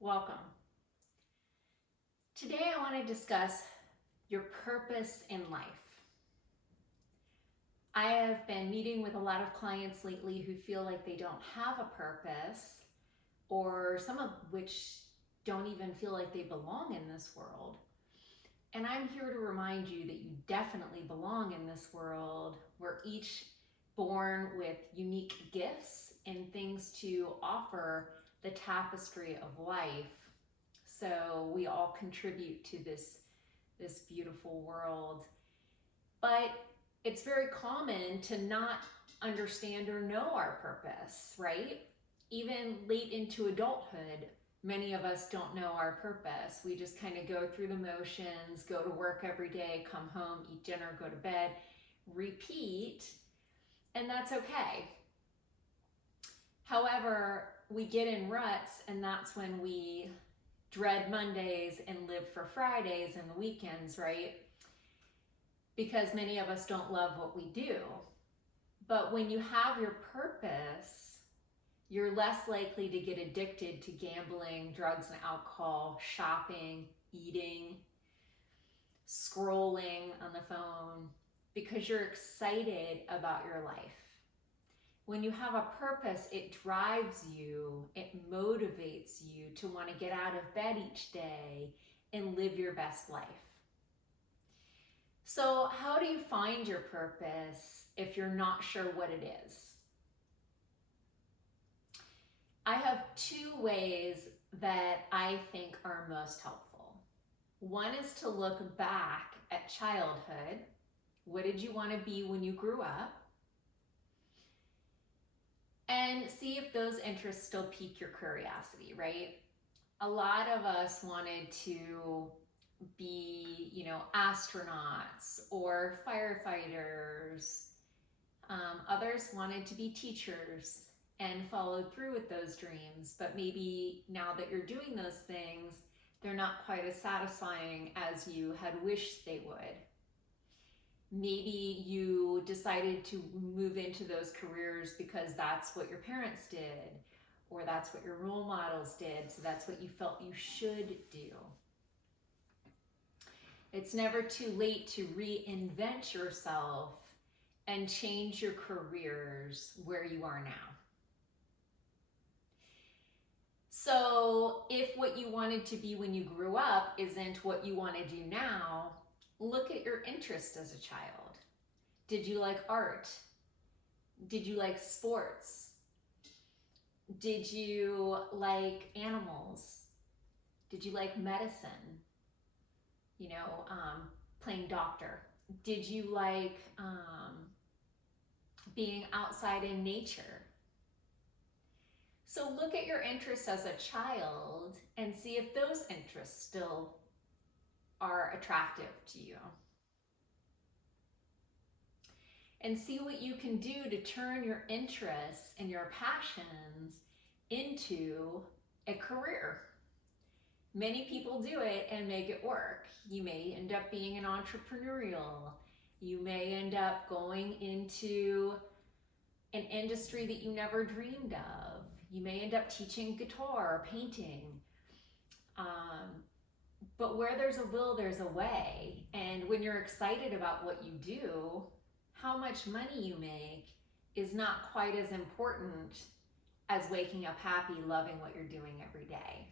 Welcome. Today I want to discuss your purpose in life. I have been meeting with a lot of clients lately who feel like they don't have a purpose, or some of which don't even feel like they belong in this world. And I'm here to remind you that you definitely belong in this world. We're each born with unique gifts and things to offer the tapestry of life. So we all contribute to this beautiful world. But it's very common to not understand or know our purpose, right? Even late into adulthood, many of us don't know our purpose. We just kind of go through the motions, go to work every day, come home, eat dinner, go to bed, repeat, and that's okay. However, we get in ruts, and that's when we dread Mondays and live for Fridays and the weekends, right? Because many of us don't love what we do. But when you have your purpose, you're less likely to get addicted to gambling, drugs and alcohol, shopping, eating, scrolling on the phone, because you're excited about your life. When you have a purpose, it drives you, it motivates you to want to get out of bed each day and live your best life. So, how do you find your purpose if you're not sure what it is? I have two ways that I think are most helpful. One is to look back at childhood. What did you want to be when you grew up? And see if those interests still pique your curiosity, right? A lot of us wanted to be, astronauts or firefighters. Others wanted to be teachers and followed through with those dreams. But maybe now that you're doing those things, they're not quite as satisfying as you had wished they would. Maybe you decided to move into those careers because that's what your parents did, or that's what your role models did, so that's what you felt you should do. It's never too late to reinvent yourself and change your careers where you are now. So if what you wanted to be when you grew up isn't what you want to do now, look at your interest as a child. Did you like art? Did you like sports? Did you like animals? Did you like medicine? Playing doctor. Did you like being outside in nature? So look at your interests as a child and see if those interests still are attractive to you. And see what you can do to turn your interests and your passions into a career. Many people do it and make it work. You may end up being an entrepreneurial. You may end up going into an industry that you never dreamed of. You may end up teaching guitar or painting. But where there's a will, there's a way. And when you're excited about what you do, how much money you make is not quite as important as waking up happy, loving what you're doing every day.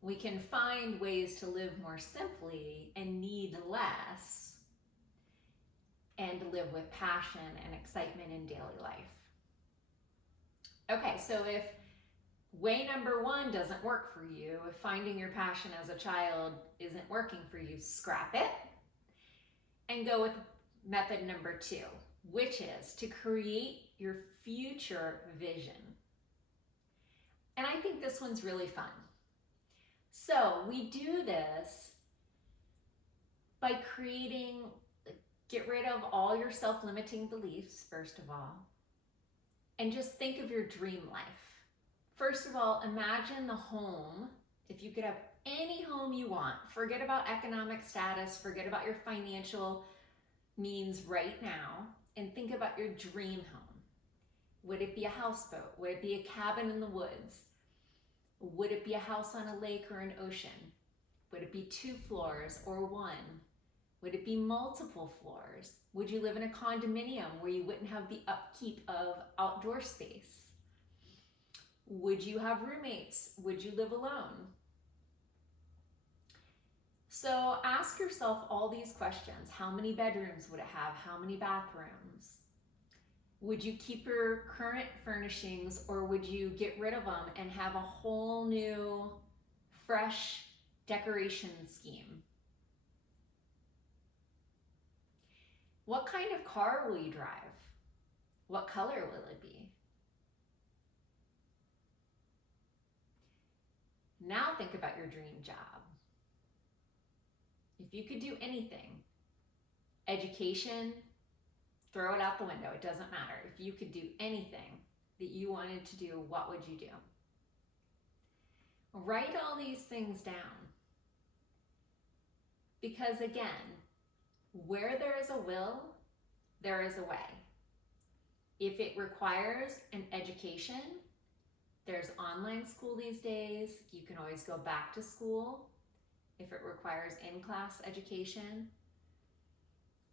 We can find ways to live more simply and need less, and live with passion and excitement in daily life. Okay, so if way number one doesn't work for you, if finding your passion as a child isn't working for you, scrap it and go with method number two, which is to create your future vision. And I think this one's really fun. So we do this by get rid of all your self-limiting beliefs, first of all, and just think of your dream life. First of all, imagine the home. If you could have any home you want, forget about economic status, forget about your financial means right now, and think about your dream home. Would it be a houseboat? Would it be a cabin in the woods? Would it be a house on a lake or an ocean? Would it be 2 floors or 1? Would it be multiple floors? Would you live in a condominium where you wouldn't have the upkeep of outdoor space? Would you have roommates? Would you live alone? So ask yourself all these questions. How many bedrooms would it have? How many bathrooms? Would you keep your current furnishings, or would you get rid of them and have a whole new, fresh decoration scheme? What kind of car will you drive? What color will it be? Now think about your dream job. If you could do anything, education, throw it out the window, it doesn't matter. If you could do anything that you wanted to do, what would you do? Write all these things down. Because again, where there is a will, there is a way. If it requires an education, there's online school these days. You can always go back to school. If it requires in-class education,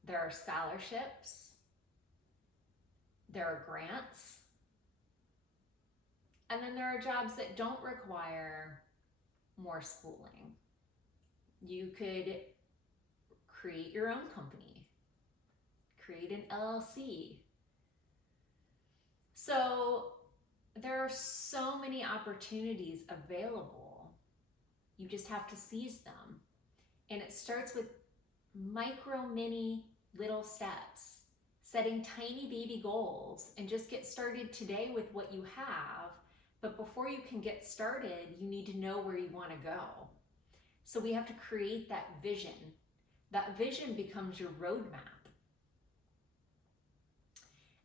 there are scholarships, there are grants, and then there are jobs that don't require more schooling. You could create your own company, create an LLC. So there are so many opportunities available. You just have to seize them. And it starts with micro, mini, little steps, setting tiny baby goals, and just get started today with what you have. But before you can get started, you need to know where you want to go. So we have to create that vision. That vision becomes your roadmap.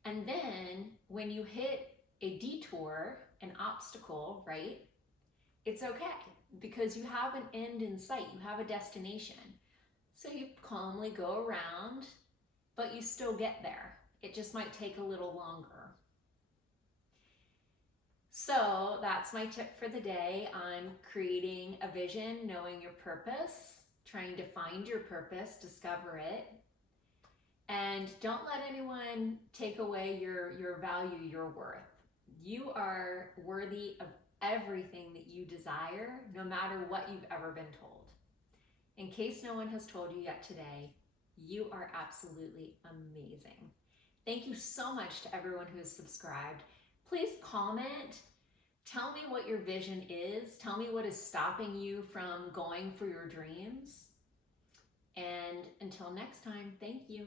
And then when you hit a detour, an obstacle, right? It's okay, because you have an end in sight, you have a destination. So you calmly go around, but you still get there. It just might take a little longer. So that's my tip for the day on creating a vision, knowing your purpose, trying to find your purpose, discover it. And don't let anyone take away your value, your worth. You are worthy of everything that you desire, no matter what you've ever been told. In case no one has told you yet today, you are absolutely amazing. Thank you so much to everyone who has subscribed. Please comment. Tell me what your vision is. Tell me what is stopping you from going for your dreams. And until next time, thank you.